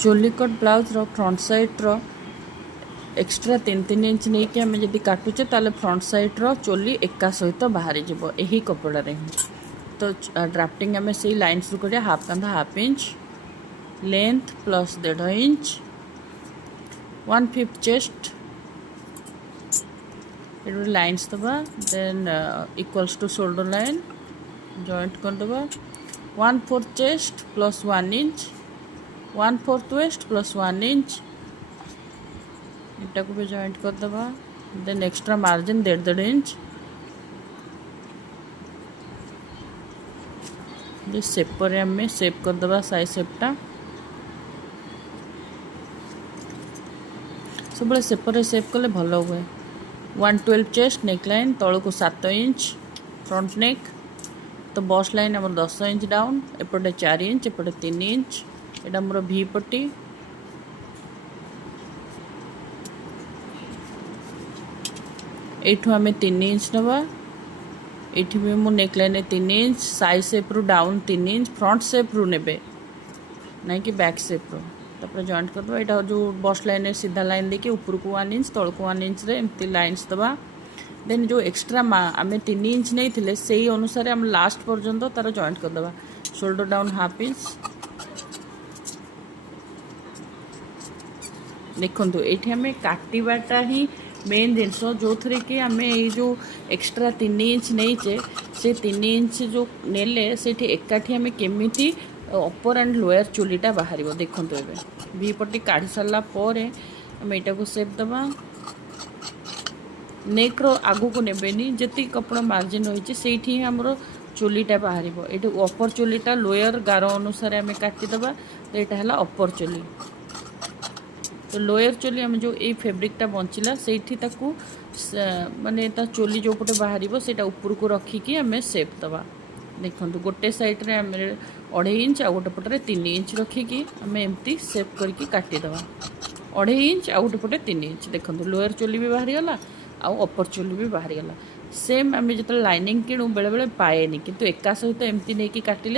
चोली cut blouse front side रो extra 3-3 inch नहीं कि आम जब काटुचे ताले फ्रंट साइड रो चोली एका सहित बाहरी जीव यही कपड़ा रे। तो ड्राफ्टिंग आम से लाइन्स रू करिया हाफ कंधा half inch length plus 1.5 inch 1/5 chest lines दबा then equals to shoulder line joint कर दबा 1/4 chest plus 1 inch 1/4 waist plus 1 inch इटा को भी जॉइंट कर दबा देन एक्स्ट्रा मार्जिन 1.5 इंच जो शेप पर हमें शेप कर दबा साइज शेपटा सब शेप पर शेप कले भल हुए 112 चेस्ट नेकलाइन तल को 7 इंच फ्रंट नेक तो बस लाइन आम 10 इंच डाउन एपटे 4 इंच एपटे 3 इंच एटा मोर भी पट्टी एठू आम 3 इंच नवा एठी भी मो नेकलाइन 3 इंच साइड शेप रु डाउन 3 इंच फ्रंट शेप रु नेबे ना कि बैक शेप रु तापर जॉइंट कर दबा एटा जो बस लाइन सीधा लाइन देखिए ऊपर को 1 इंच तल को 1 इंच रे एमती लाइन्स दबा देन जो एक्स्ट्रा आम 3 इंच नहीं थिले सेही अनुसार आम लास्ट पर्यंत तार जॉइंट कर दबा शोल्डर डाउन हाफ इंच देखो ये आम काटाटा ही मेन जिनस जो थे कि आम जो एक्स्ट्रा 3 इंच नहींचे से 3 इंच जो नेले से एकाठी आम केमी अपर एंड लोअर चुलीटा बाहर देखो ए भी पट्टी काढ़ी सारा पर आम यहाँ को सेप दबा नेक रो आगू को नेबेनी जी कपड़ा मार्जिन रही से आमर चुलीटा बाहर ये अपर चुलीटा लोअर गार अनुसार आम काटिदबा तो यहाँ है अपर चुली तो लोअर चोली आम जो ये फेब्रिकटा बंचला से माने चोली जो पटे बाहर से ऊपर को रखिकी आम सेप दबा देखो गोटे साइड रे आम 2.5 इंच आ गोटे पटे 3 इंच रखिकी आम एमती सेप करके काटिदबा 2.5 इंच आ गोटे पटे 3 इंच देखो लोअर चोली भी बाहरी गला आउ अपर चोली भी बाहरी गला सेम आम जो लाइनिंग किणु बेले बेले पाएनि किंतु एका सहित एमती नहीं काटिले